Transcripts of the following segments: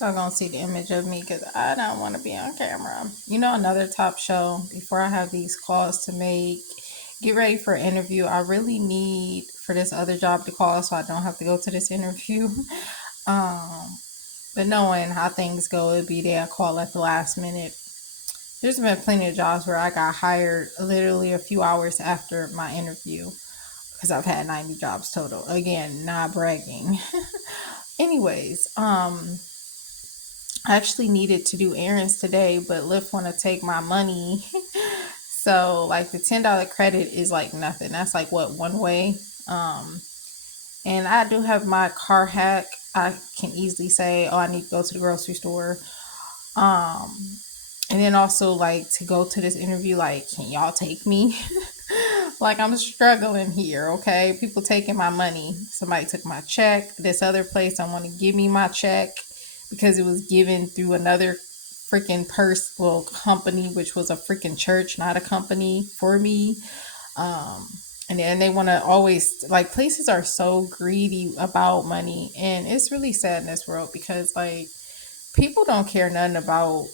Y'all gonna see the image of me because I don't want to be on camera. You know, another top show, before I have these calls to make, get ready for an interview. I really need for this other job to call so I don't have to go to this interview. um, but knowing how things go, it'd be there, call at the last minute. There's been plenty of jobs where I got hired literally a few hours after my interview because I've had 90 jobs total. Again, not bragging. Anyways, I actually needed to do errands today, but Lyft want to take my money. So like the $10 credit is like nothing. That's like what, one way. Um, and I do have my car hack. I can easily say, oh, I need to go to the grocery store. Um, and then also like to go to this interview, like, can y'all take me? Like I'm struggling here, okay? People taking my money. Somebody took my check. This other place don't want to give me my check because it was given through another freaking company, which was a freaking church, not a company for me. Um, and then they want to always, like, places are so greedy about money, and it's really sad in this world because like people don't care nothing about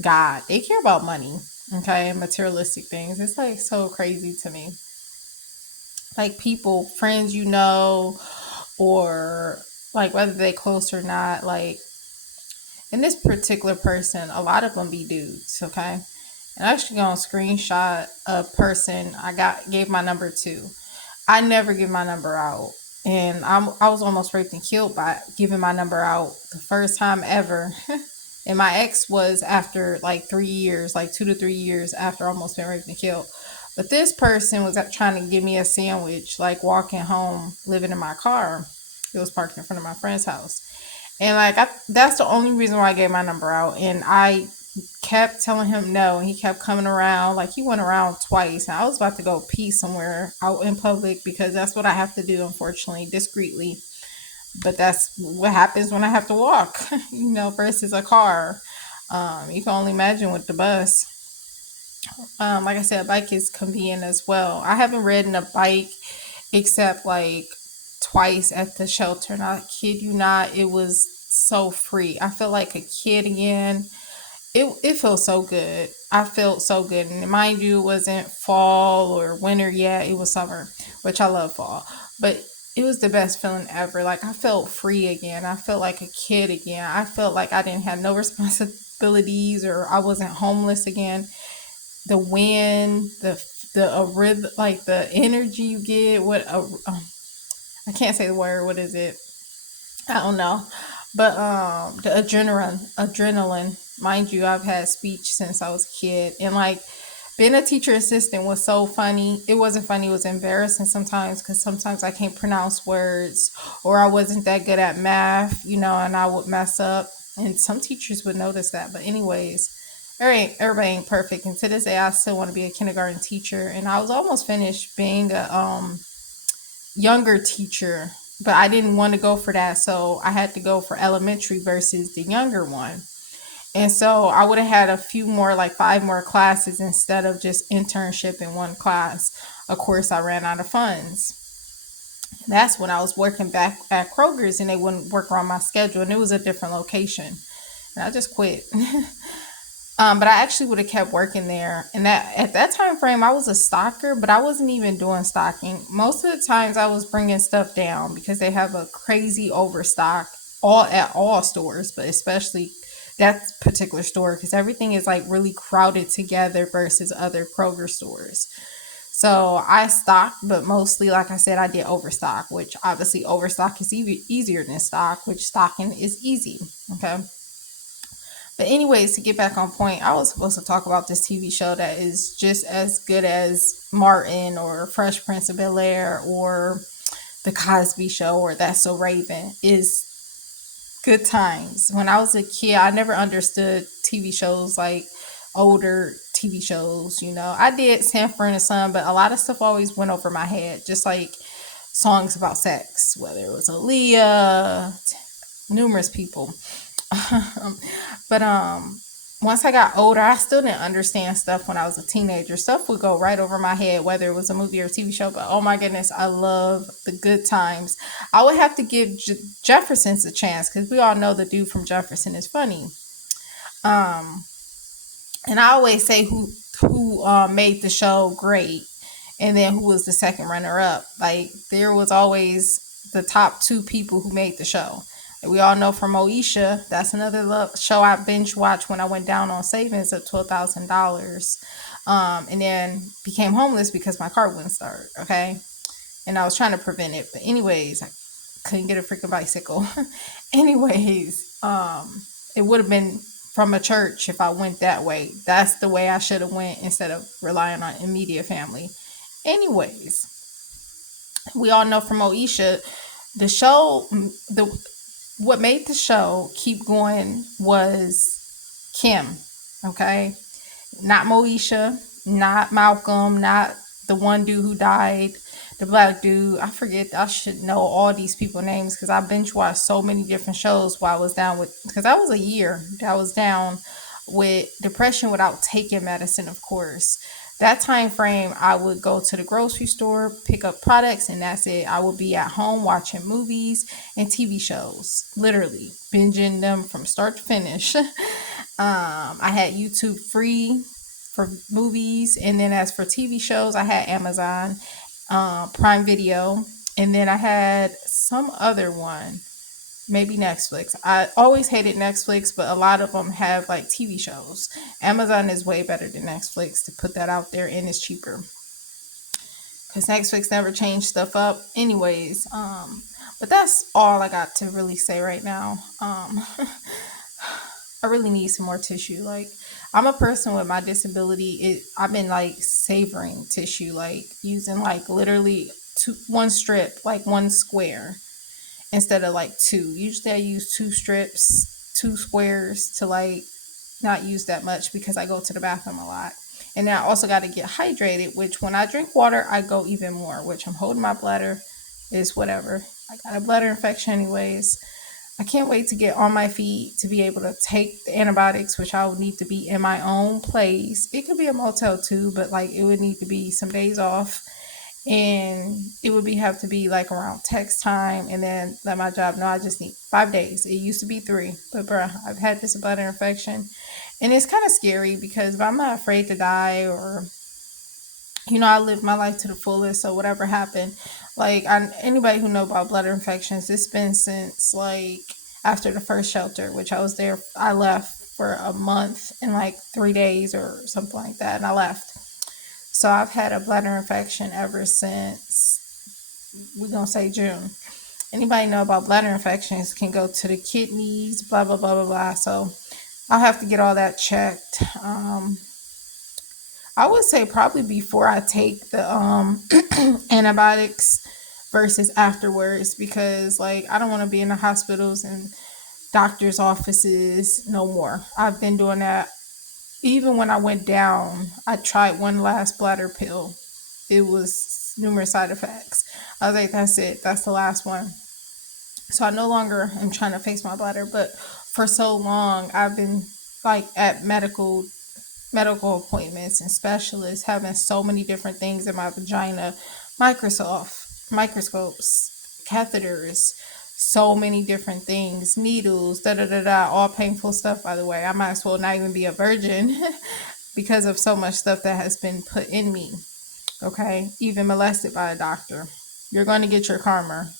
God. They care about money, okay, and materialistic things. It's like so crazy to me. Like people, friends, or like whether they close or not, like, and this particular person, a lot of them be dudes, okay? And I actually gonna screenshot a person I gave my number to. I never give my number out. And I was almost raped and killed by giving my number out the first time ever. And my ex was after like 3 years, like 2 to 3 years after almost being raped and killed. But this person was trying to give me a sandwich, like walking home, living in my car. It was parked in front of my friend's house. And like that's the only reason why I gave my number out. And I kept telling him no, and he kept coming around. Like he went around twice, and I was about to go pee somewhere out in public because that's what I have to do, unfortunately, discreetly. But that's what happens when I have to walk, versus a car. You can only imagine with the bus. Like I said, a bike is convenient as well. I haven't ridden a bike except like twice at the shelter. And I kid you not, it was so free. I feel like a kid again. It feels so good. I felt so good. And mind you, it wasn't fall or winter yet. It was summer, which I love fall. But it was the best feeling ever. Like I felt free again. I felt like a kid again. I felt like I didn't have no responsibilities or I wasn't homeless again. The wind, the rhythm, like the energy you get. I can't say the word. What is it? I don't know. But the adrenaline, mind you, I've had speech since I was a kid, and like being a teacher assistant was so funny. It wasn't funny, it was embarrassing sometimes because sometimes I can't pronounce words or I wasn't that good at math, and I would mess up, and some teachers would notice that. But anyways, everybody ain't perfect, and to this day I still want to be a kindergarten teacher, and I was almost finished being a younger teacher, but I didn't want to go for that. So I had to go for elementary versus the younger one. And so I would have had a few more, like five more classes instead of just internship in one class. Of course, I ran out of funds. That's when I was working back at Kroger's and they wouldn't work around my schedule, and it was a different location. And I just quit. But I actually would have kept working there. And that at that time frame, I was a stocker, but I wasn't even doing stocking. Most of the times, I was bringing stuff down because they have a crazy overstock all at all stores, but especially that particular store because everything is like really crowded together versus other Kroger stores. So I stocked, but mostly, like I said, I did overstock, which obviously overstock is easier than stock, which stocking is easy. Okay. But anyways, to get back on point, I was supposed to talk about this TV show that is just as good as Martin or Fresh Prince of Bel Air or The Cosby Show or That's So Raven is Good Times. When I was a kid, I never understood TV shows like older TV shows. I did Sanford and Son, but a lot of stuff always went over my head, just like songs about sex, whether it was Aaliyah, numerous people. But once I got older, I still didn't understand stuff when I was a teenager. Stuff would go right over my head, whether it was a movie or a TV show. But oh my goodness, I love the good times. I would have to give Jefferson's a chance because we all know the dude from Jefferson is funny. Um, and I always say who made the show great, and then who was the second runner up. Like there was always the top two people who made the show. Like, we all know from Moesha, that's another show I binge watched when I went down on savings of $12,000, and then became homeless because my car wouldn't start. Okay, and I was trying to prevent it, but anyways, I couldn't get a freaking bicycle. Anyways, it would have been from a church if I went that way. That's the way I should have went instead of relying on immediate family. Anyways, we all know from Moesha, the show, the what made the show keep going was Kim. Okay, not Moesha, not Malcolm, not the one dude who died, the black dude. I forget. I should know all these people names because I binge watched so many different shows while I was down with. Because that was a year that I was down with depression without taking medicine, of course. That time frame, I would go to the grocery store, pick up products, and that's it. I would be at home watching movies and TV shows, literally binging them from start to finish. I had YouTube free for movies, and then as for TV shows, I had Amazon Prime Video, and then I had some other one, maybe Netflix. I always hated Netflix, but a lot of them have like TV shows. Amazon is way better than Netflix, to put that out there, and it's cheaper because Netflix never changed stuff up. Anyways, but that's all I got to really say right now. I really need some more tissue. Like, I'm a person with my disability. I've been like savoring tissue, like using like literally one strip, like one square, instead of like two. Usually I use two strips, two squares, to like not use that much because I go to the bathroom a lot. And then I also got to get hydrated, which when I drink water, I go even more, which I'm holding my bladder, is whatever. I got a bladder infection anyways. I can't wait to get on my feet to be able to take the antibiotics, which I would need to be in my own place. It could be a motel too, but like it would need to be some days off, and it would be have to be like around text time, and then let my job know I just need 5 days. It used to be 3, but bruh, I've had this bladder infection, and it's kind of scary because I'm not afraid to die, or I lived my life to the fullest. So whatever happened, like anybody who know about bladder infections, it's been since like after the first shelter, which I was there. I left for a month and like 3 days or something like that, and I left. So I've had a bladder infection ever since, we're gonna say June. Anybody know about bladder infections can go to the kidneys, blah blah blah blah blah. So I'll have to get all that checked. I would say probably before I take the antibiotics versus afterwards, because like I don't want to be in the hospitals and doctors' offices no more. I've been doing that. Even when I went down, I tried one last bladder pill. It was numerous side effects. I was like, that's it. That's the last one. So I no longer am trying to face my bladder, but for so long I've been like at medical appointments and specialists, having so many different things in my vagina, microscopes, catheters, so many different things, needles, da da da da, all painful stuff, by the way. I might as well not even be a virgin because of so much stuff that has been put in me. Okay, even molested by a doctor. You're going to get your karma.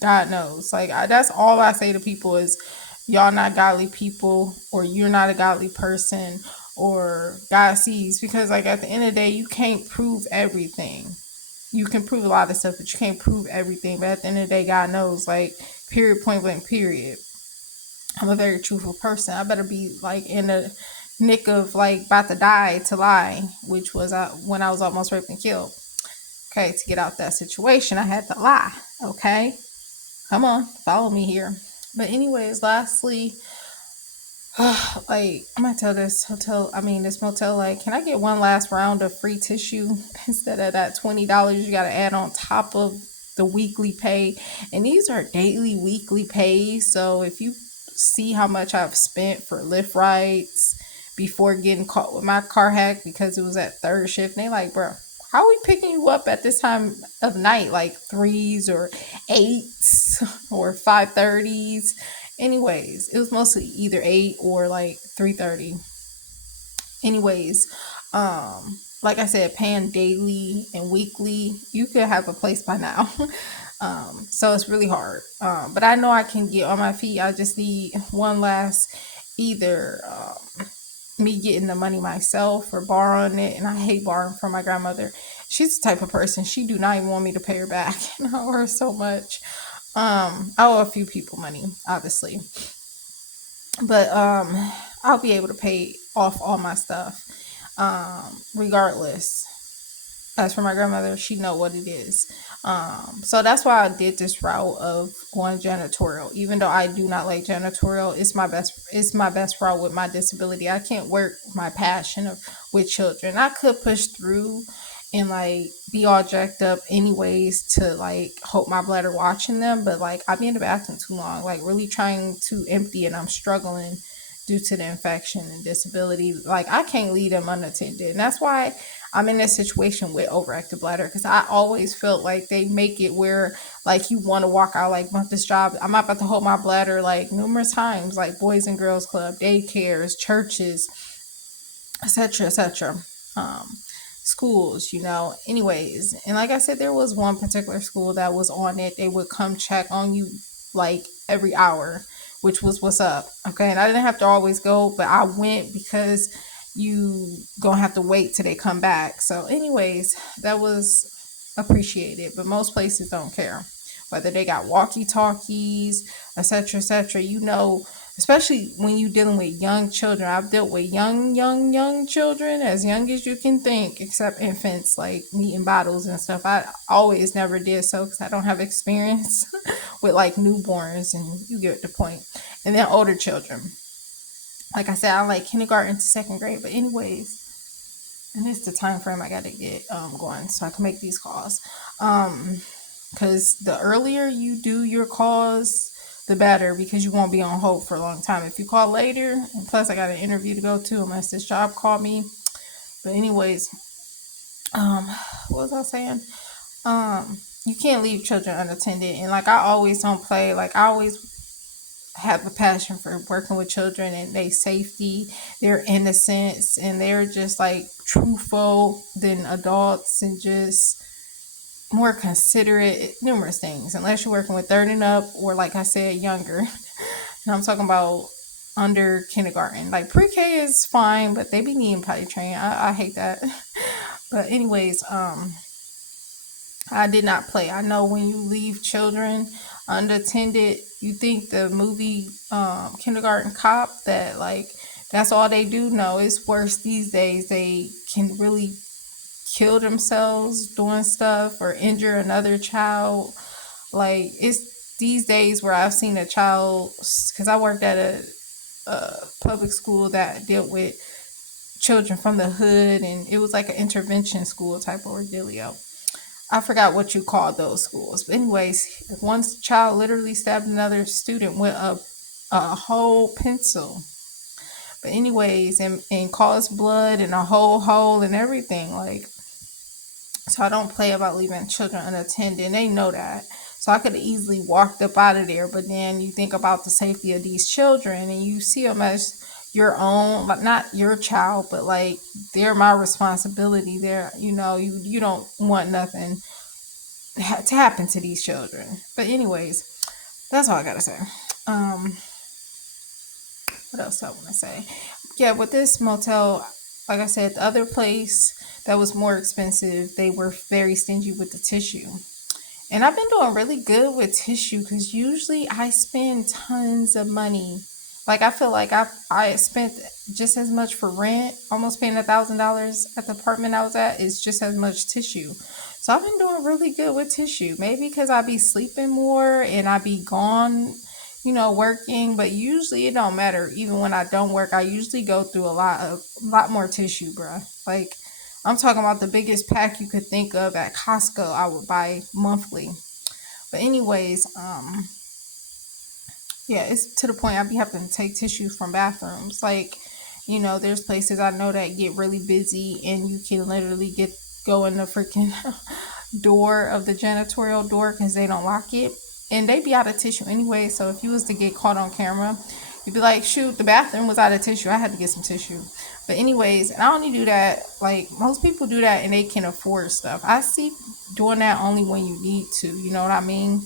God knows. Like, that's all I say to people is, y'all not godly people, or you're not a godly person, or God sees. Because like at the end of the day, you can't prove everything. You can prove a lot of stuff, but you can't prove everything. But at the end of the day, God knows. Like, period, point blank, period. I'm a very truthful person. I better be like in the nick of like about to die to lie, which was when I was almost raped and killed. Okay, to get out that situation, I had to lie. Okay, come on, follow me here. But anyways, lastly, like I'm gonna tell this motel, like, can I get one last round of free tissue instead of that $20 you gotta add on top of the weekly pay? And these are daily, weekly pays. So if you see how much I've spent for Lyft rides, before getting caught with my car hack because it was at third shift. And they like, bro, how are we picking you up at this time of night, like threes or eights or 5:30s? Anyways, it was mostly either 8 or like 3:30. Anyways, like I said, paying daily and weekly, you could have a place by now. So it's really hard. But I know I can get on my feet. I just need one last either me getting the money myself or borrowing it. And I hate borrowing from my grandmother. She's the type of person, she do not even want me to pay her back. And I owe her so much. I owe a few people money, obviously. But I'll be able to pay off all my stuff regardless. As for my grandmother, she know what it is. So that's why I did this route of going janitorial. Even though I do not like janitorial, it's my best route with my disability. I can't work my passion of with children. I could push through and like be all jacked up anyways to like hold my bladder watching them, but like I be in the bathroom too long, like really trying to empty and I'm struggling due to the infection and disability. Like I can't leave them unattended. And that's why I'm in this situation with overactive bladder, because I always felt like they make it where like you want to walk out like, want this job. I'm not about to hold my bladder like numerous times, like Boys and Girls Club, daycares, churches, etc., etc. Schools, anyways. And like I said, there was one particular school that was on it. They would come check on you like every hour, which was what's up. Okay. And I didn't have to always go, but I went because you gonna have to wait till they come back. So anyways, that was appreciated, but most places don't care whether they got walkie talkies, etc., etc. Especially when you're dealing with young children. I've dealt with young children, as young as you can think, except infants, like needing bottles and stuff. I always never did so because I don't have experience with like newborns, and you get the point. And then older children. Like I said, I like kindergarten to second grade. But anyways, and it's the time frame I got to get going so I can make these calls. Because the earlier you do your calls, the better, because you won't be on hold for a long time. If you call later, and plus I got an interview to go to unless this job called me. But anyways, what was I saying? You can't leave children unattended. And like I always don't play. Like I always have a passion for working with children and their safety, their innocence, and they're just like truthful than adults and just more considerate, numerous things, unless you're working with third and up or like I said, younger. And I'm talking about under kindergarten. Like pre-K is fine, but they be needing potty training. I hate that. But anyways, I did not play. I know when you leave children unattended, you think the movie Kindergarten Cop, that like that's all they do. No, it's worse these days. They can really kill themselves doing stuff or injure another child. Like it's these days where I've seen a child, because I worked at a public school that dealt with children from the hood, and it was like an intervention school type of ordealio. I forgot what you call those schools. But anyways, one child literally stabbed another student with a whole pencil. But anyways, and caused blood and a whole hole and everything. Like, so I don't play about leaving children unattended. They know that. So I could have easily walked up out of there. But then you think about the safety of these children and you see them as your own, like not your child, but like they're my responsibility. You don't want nothing to happen to these children. But anyways, that's all I gotta say. What else I want to say? Yeah, with this motel, like I said, the other place that was more expensive, they were very stingy with the tissue. And I've been doing really good with tissue because usually I spend tons of money. Like I feel like I spent just as much for rent, almost paying $1,000 at the apartment I was at, is just as much tissue. So I've been doing really good with tissue. Maybe because I be sleeping more and I be gone, working. But usually it don't matter. Even when I don't work, I usually go through a lot more tissue, bruh. Like I'm talking about the biggest pack you could think of at Costco. I would buy monthly. But anyways, yeah, it's to the point I be having to take tissue from bathrooms. Like You know, there's places I know that get really busy and you can literally go in the freaking door of the janitorial door because they don't lock it. And they be out of tissue anyway. So if you was to get caught on camera, you'd be like, shoot, the bathroom was out of tissue. I had to get some tissue. But anyways, and I only do that, like most people do that and they can afford stuff. I see doing that only when you need to. You know what I mean?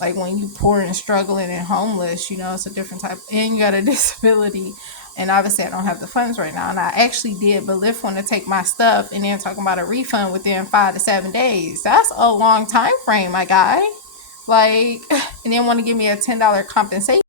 Like when you poor and struggling and homeless, you know, it's a different type, and you got a disability. And obviously I don't have the funds right now, and I actually did, but Lyft want to take my stuff and then talking about a refund within 5 to 7 days. That's a long time frame, my guy. Like, and then want to give me a $10 compensation.